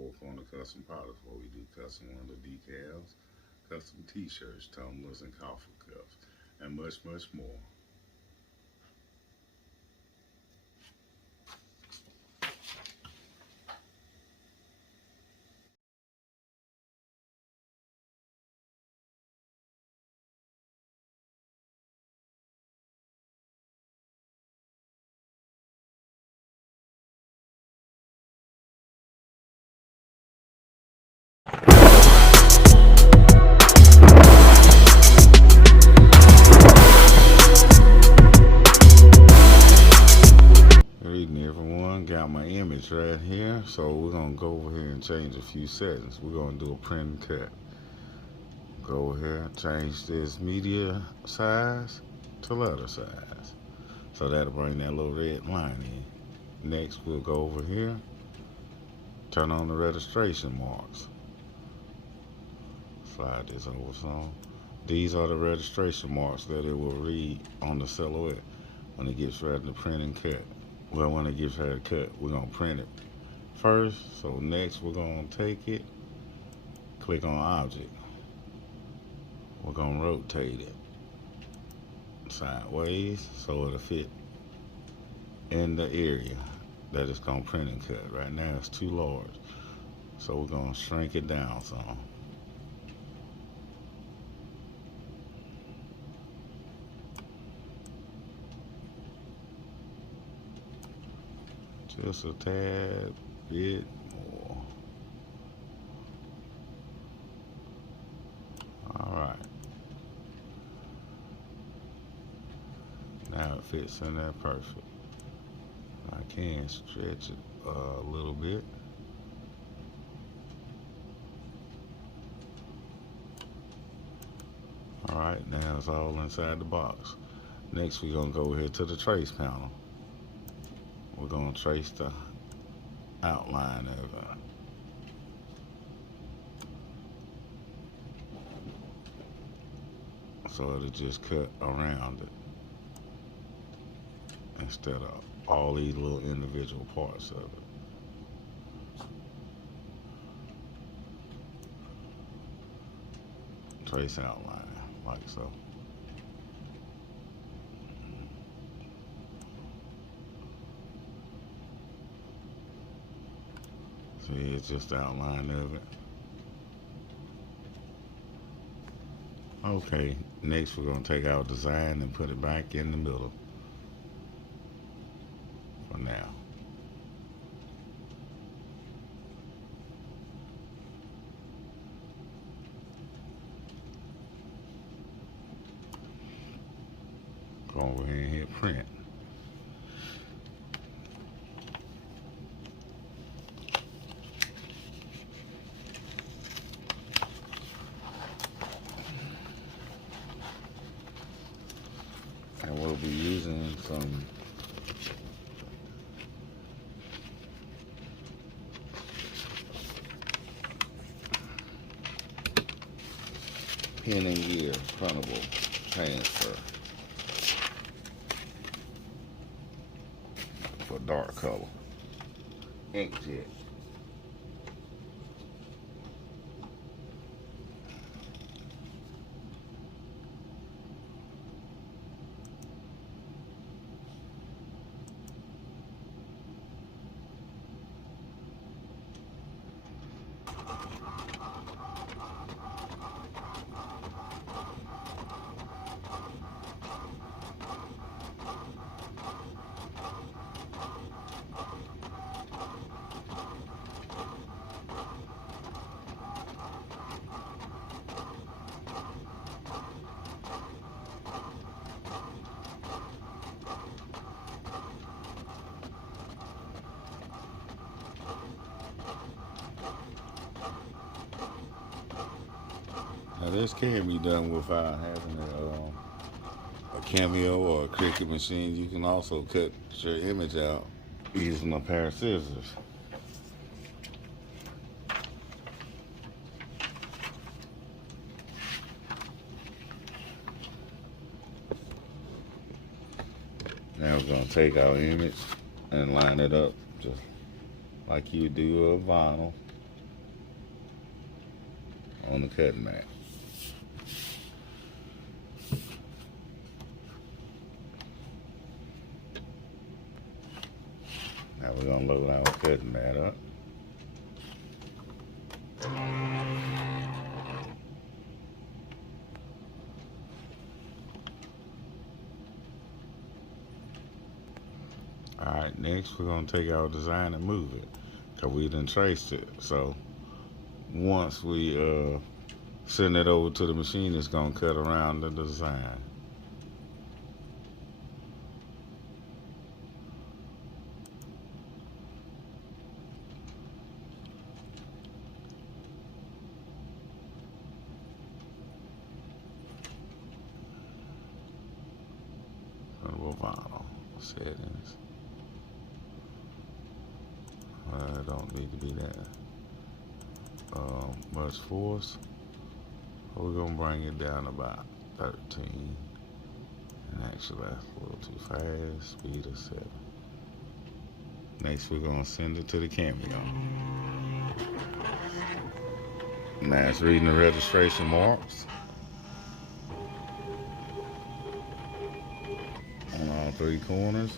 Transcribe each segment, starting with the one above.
Four Corner Custom Products, where we do custom window decals, custom t-shirts, tumblers, and coffee cups, and much, much more. Good evening, everyone. Got my image right here, so we're gonna go over here and change a few settings. We're gonna do a print and cut. Go here, change this media size to letter size, so that'll bring that little red line in. Next, we'll go over here, turn on the registration marks. Slide this over some. These are the registration marks that it will read on the silhouette when it gets ready to print and cut. Well, when it gets ready to cut, we're gonna print it first. So next, we're gonna take it, click on object. We're gonna rotate it sideways so it'll fit in the area that it's gonna print and cut. Right now, it's too large, so we're gonna shrink it down some. Just a tad bit more. All right. Now it fits in there perfect. I can stretch it a little bit. All right, now it's all inside the box. Next, we're gonna go here to the trace panel. We're gonna trace the outline of it. So it'll just cut around it instead of all these little individual parts of it. Trace outline, like so. See, it's just the outline of it. Okay, next we're going to take our design and put it back in the middle for now. Go over here and hit print. And we'll be using some Pen+Gear printable transfer for dark color inkjet. Now this can be done without having a Cameo or a Cricut machine. You can also cut your image out using a pair of scissors. Now we're going to take our image and line it up just like you do a vinyl. on the cutting mat. Now we're going to load our cutting mat up. Alright, next we're going to take our design and move it, because we done traced it. So once we send it over to the machine, it's going to cut around the design. Vinyl settings. I don't need to be that much force. We're gonna bring it down about 13. And actually that's a little too fast. Speed of 7. Next we're gonna send it to the Cameo. Now it's reading the registration marks on all 3 corners.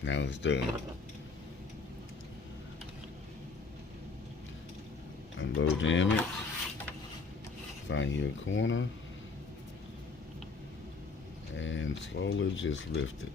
Now it's done. Unload the image. Find your corner. And slowly just lift it.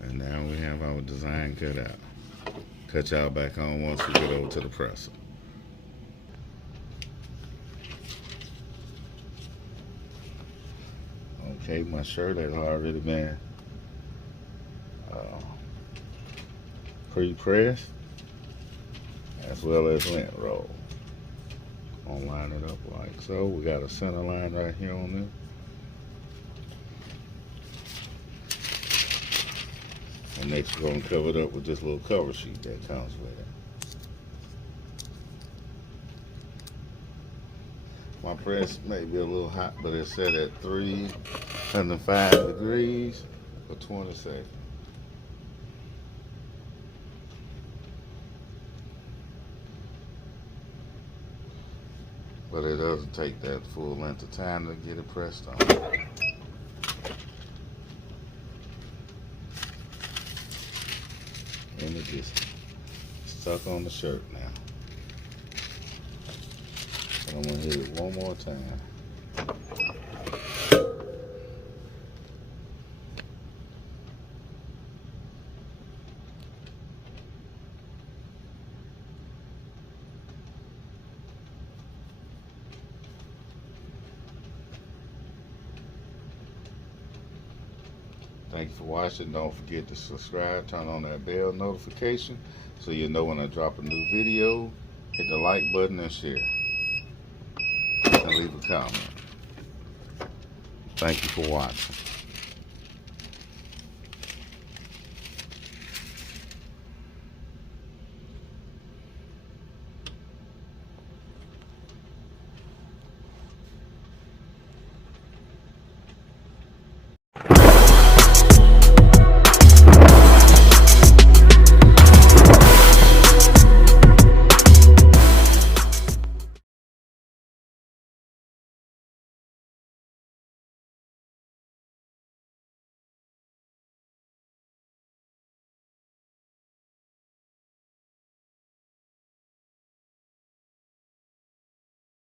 And now we have our design cut out. Cut y'all back on once we get over to the presser. Okay, my shirt has already been pre-pressed as well as lint rolled. I'll line it up like so. We got a center line right here on this. And next we're going to cover it up with this little cover sheet that comes with it. My press may be a little hot, but it's set at 305 degrees for 20 seconds. But it doesn't take that full length of time to get it pressed on. And it just stuck on the shirt now. So I'm gonna hit it one more time. Thank you for watching. Don't forget to subscribe, turn on that bell notification so you know when I drop a new video. Hit the like button and share. And leave a comment. Thank you for watching.